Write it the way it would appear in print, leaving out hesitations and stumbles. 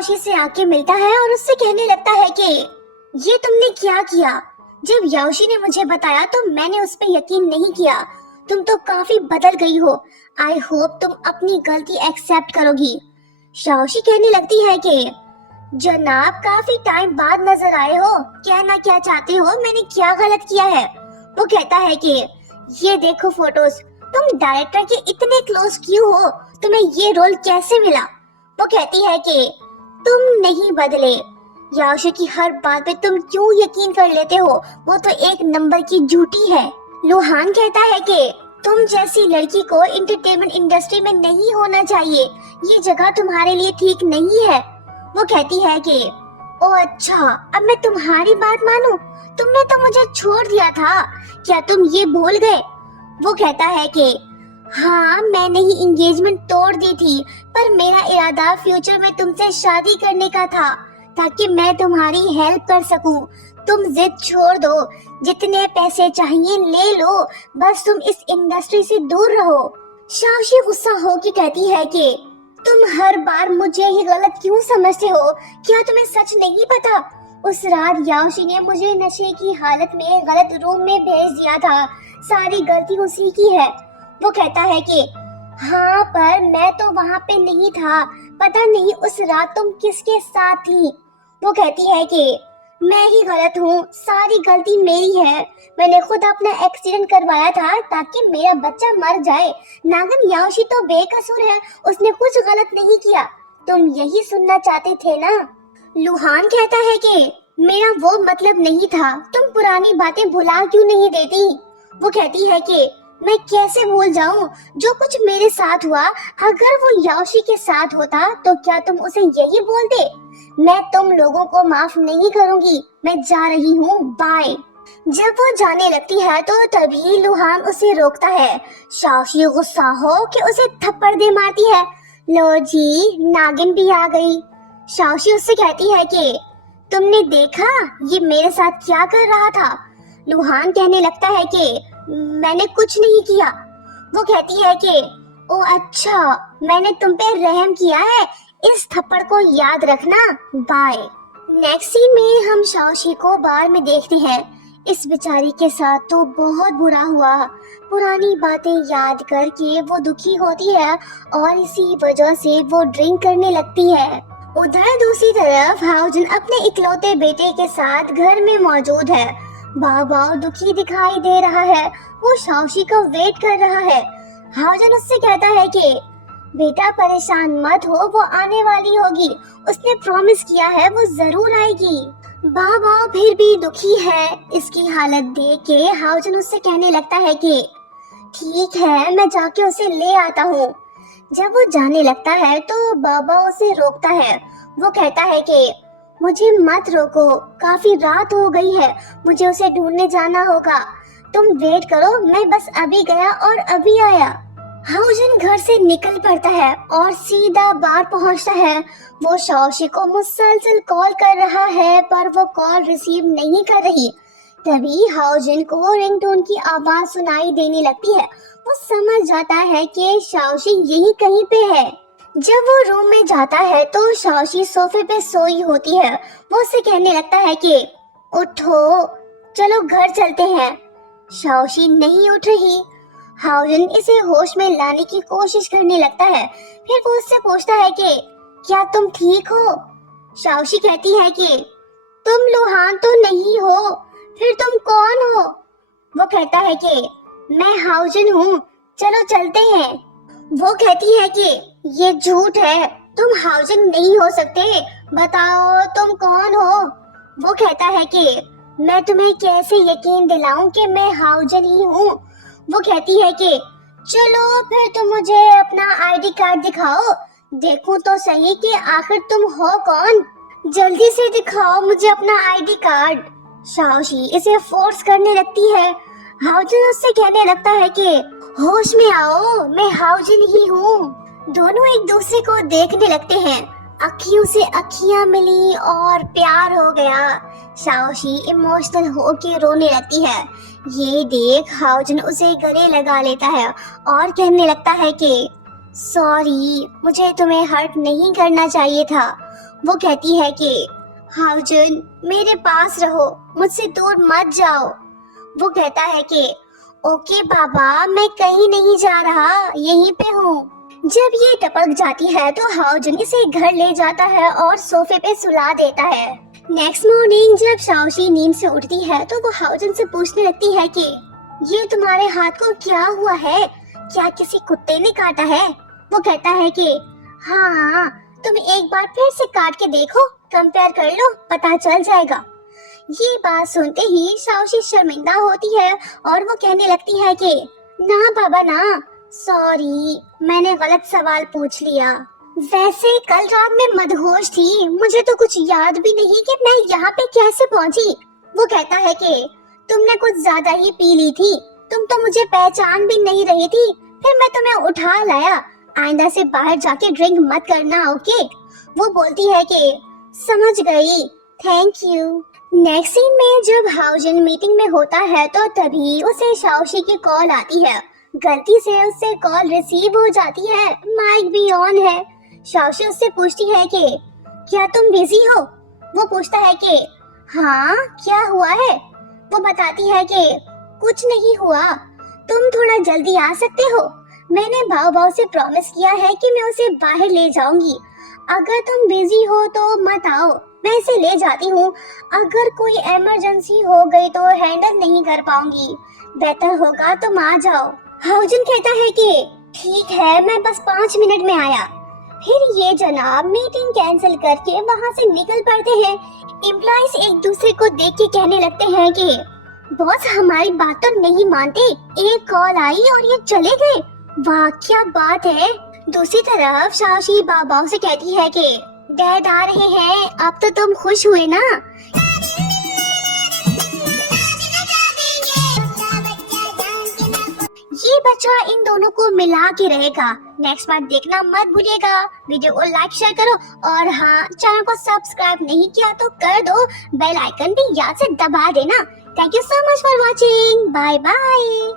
शाओशी से आके मिलता है और उससे कहने लगता है कि ये तुमने क्या किया। जब याओशी ने मुझे बताया तो मैंने उस पर यकीन नहीं किया। तुम तो काफी बदल गई हो। आई होप तुम अपनी गलती एक्सेप्ट करोगी। शाओशी कहने लगती है कि जनाब, काफी टाइम बाद नजर आए हो, कहना क्या चाहते हो, मैंने क्या गलत किया है। वो कहता है कि ये देखो फोटोज, तुम डायरेक्टर के इतने क्लोज क्यों हो, तुम्हें ये रोल कैसे मिला। वो कहती है कि तुम नहीं बदले, याओशी की हर बात पे तुम क्यों यकीन कर लेते हो, वो तो एक नंबर की झूठी है। लुहान कहता है कि तुम जैसी लड़की को एंटरटेनमेंट इंडस्ट्री में नहीं होना चाहिए, ये जगह तुम्हारे लिए ठीक नहीं है। वो कहती है कि ओ अच्छा, अब मैं तुम्हारी बात मानूं, तुमने तो मुझे छोड़ दिया था, क्या तुम ये भूल गए। वो कहता है कि हाँ, मैंने ही एंगेजमेंट तोड़ दी थी, पर मेरा इरादा फ्यूचर में तुमसे शादी करने का था ताकि मैं तुम्हारी हेल्प कर सकूं। तुम जिद छोड़ दो, जितने पैसे चाहिए ले लो, बस तुम इस इंडस्ट्री से दूर रहो। शाओशी गुस्सा होकर कहती है कि तुम हर बार मुझे ही गलत क्यों समझते हो, क्या तुम्हें सच नहीं पता। उस रात याओशी ने मुझे नशे की हालत में गलत रूम में भेज दिया था, सारी गलती उसी की है। वो कहता है कि हाँ, पर मैं तो वहाँ पे नहीं था, पता नहीं उस रात तुम किसके साथ थी। वो कहती है कि मैं ही गलत हूँ, सारी गलती मेरी है, मैंने खुद अपना एक्सीडेंट करवाया था ताकि मेरा बच्चा मर जाए। नागिन याओशी तो बेकसूर है, उसने कुछ गलत नहीं किया। तुम यही सुनना चाहते थे ना। लुहान कहता है कि मेरा वो मतलब नहीं था, तुम पुरानी बातें भुला क्यों नहीं देती। वो कहती है कि मैं कैसे भूल जाऊं जो कुछ मेरे साथ हुआ, अगर वो याओशी के साथ होता तो क्या तुम उसे यही बोलते। मैं तुम लोगों को माफ नहीं करूंगी, मैं जा रही हूँ, बाय। जब वो जाने लगती है तो तभी लुहान उसे रोकता है। शाओशी गुस्सा हो कि उसे थप्पड़ दे मारती है। लो जी, नागिन भी आ गई। शाओशी उससे कहती है कि तुमने देखा ये मेरे साथ क्या कर रहा था। लुहान कहने लगता है कि मैंने कुछ नहीं किया। वो कहती है कि ओ अच्छा, मैंने तुम पे रहम किया है, इस थप्पड़ को याद रखना, बाय। नेक्स्ट सीन में हम शाओशी को बार में देखते हैं। इस बेचारी के साथ तो बहुत बुरा हुआ, पुरानी बातें याद करके वो दुखी होती है और इसी वजह से वो ड्रिंक करने लगती है। उधर दूसरी तरफ हाओजन अपने इकलौते बेटे के साथ घर में मौजूद है। बाबा दुखी दिखाई दे रहा है, वो शाओशी का वेट कर रहा है। हाओजन उससे कहता है कि बेटा परेशान मत हो, वो आने वाली होगी, उसने प्रॉमिस किया है वो जरूर आएगी। बाबा फिर भी दुखी है। इसकी हालत देख के हाओजन उससे कहने लगता है कि ठीक है, मैं जाके उसे ले आता हूँ। जब वो जाने लगता है तो बाबा उसे रोकता है। वो कहता है कि मुझे मत रोको, काफी रात हो गई है, मुझे उसे ढूंढने जाना होगा, तुम वेट करो, मैं बस अभी गया और अभी आया। हाओजन घर से निकल पड़ता है और सीधा बार पहुंचता है। वो शाओशी को मुसलसल कॉल कर रहा है पर वो कॉल रिसीव नहीं कर रही। तभी हाओजन को रिंगटोन की आवाज सुनाई देने लगती है। वो समझ जाता है कि शाओशी यहीं कहीं पे है। जब वो रूम में जाता है तो शाओशी सोफे पे सोई होती है। वो उससे कहने लगता है कि उठो, चलो घर चलते हैं। शाओशी नहीं उठ रही। हाओजन इसे होश में लाने की कोशिश करने लगता है। फिर वो उससे पूछता है कि क्या तुम ठीक हो। शाओशी कहती है कि तुम लुहान तो नहीं हो, फिर तुम कौन हो। वो कहता है कि मैं हाओजन हूँ, चलो चलते हैं। वो कहती है कि ये झूठ है, तुम हाओजन नहीं हो सकते, बताओ तुम कौन हो। वो कहता है कि मैं तुम्हें कैसे यकीन दिलाऊं कि मैं हाओजन ही हूँ। वो कहती है कि चलो फिर तुम मुझे अपना आईडी कार्ड दिखाओ, देखूं तो सही कि आखिर तुम हो कौन। जल्दी से दिखाओ मुझे अपना आईडी कार्ड। शाओशी इसे फोर्स करने लगती है। हाओजन उससे कहने लगता है कि होश में आओ, मैं हाओजन ही हूँ। दोनों एक दूसरे को देखने लगते हैं। अखियों से अखियां मिली और प्यार हो गया। शाओशी इमोशनल होके रोने लगती है। ये देख हाओजन उसे गले लगा लेता है और कहने लगता है कि सॉरी, मुझे तुम्हें हर्ट नहीं करना चाहिए था। वो कहती है कि हाउजन मेरे पास रहो, मुझसे दूर मत जाओ। वो कहता है कि ओके बाबा, मैं कहीं नहीं जा रहा, यहीं पे हूँ। जब ये टपक जाती है तो हाउजन इसे घर ले जाता है और सोफे पे सुला देता है। नेक्स्ट मॉर्निंग जब शाओशी नींद से उठती है तो वो हाउजन से पूछने लगती है कि ये तुम्हारे हाथ को क्या हुआ है, क्या किसी कुत्ते ने काटा है? वो कहता है कि हाँ, तुम एक बार फिर से काट के देखो, कंपेयर कर लो, पता चल जाएगा। ये बात सुनते ही शाओशी शर्मिंदा होती है और वो कहने लगती है कि ना बाबा ना, सॉरी, मैंने गलत सवाल पूछ लिया। वैसे कल रात में मदहोश थी, मुझे तो कुछ याद भी नहीं कि मैं यहाँ पे कैसे पहुँची। वो कहता है कि तुमने कुछ ज्यादा ही पी ली थी, तुम तो मुझे पहचान भी नहीं रही थी, फिर मैं तुम्हें उठा लाया। आइंदा से बाहर जाके ड्रिंक मत करना, ओके? वो बोलती है कि समझ गई, थैंक यू। नेक्स्ट सीन में जब हाउजन मीटिंग में होता है तो तभी उसे शाओशी की कॉल आती है। गलती से उससे कॉल रिसीव हो जाती है, माइक भी ऑन है। शाओशी उससे पूछती है कि क्या तुम बिजी हो? वो पूछता है कि हाँ, क्या हुआ है? वो बताती है कि कुछ नहीं हुआ, तुम थोड़ा जल्दी आ सकते हो? मैंने भाव भाव से प्रॉमिस किया है कि मैं उसे बाहर ले जाऊंगी। अगर तुम बिजी हो तो मत आओ, मैं इसे ले जाती हूँ। अगर कोई इमरजेंसी हो गई तो हैंडल नहीं कर पाऊंगी, बेहतर होगा तुम आ जाओ। हाउजन कहता है कि ठीक है, मैं बस 5 मिनट में आया। फिर ये जनाब मीटिंग कैंसिल करके वहाँ से निकल पड़ते हैं। एम्प्लॉइज एक दूसरे को देख के कहने लगते हैं कि बॉस हमारी बात तो नहीं मानते, एक कॉल आई और ये चले गए। वाह क्या बात है। दूसरी तरफ शाओशी बाबाओ से कहती है कि डैड आ रहे हैं, अब तो तुम खुश हुए ना? ये बच्चा इन दोनों को मिला के रहेगा। नेक्स्ट बार देखना मत भूलिएगा। वीडियो को लाइक शेयर करो और हाँ, चैनल को सब्सक्राइब नहीं किया तो कर दो, बेल आइकन भी याद से दबा देना। Thank you so much for watching, bye bye.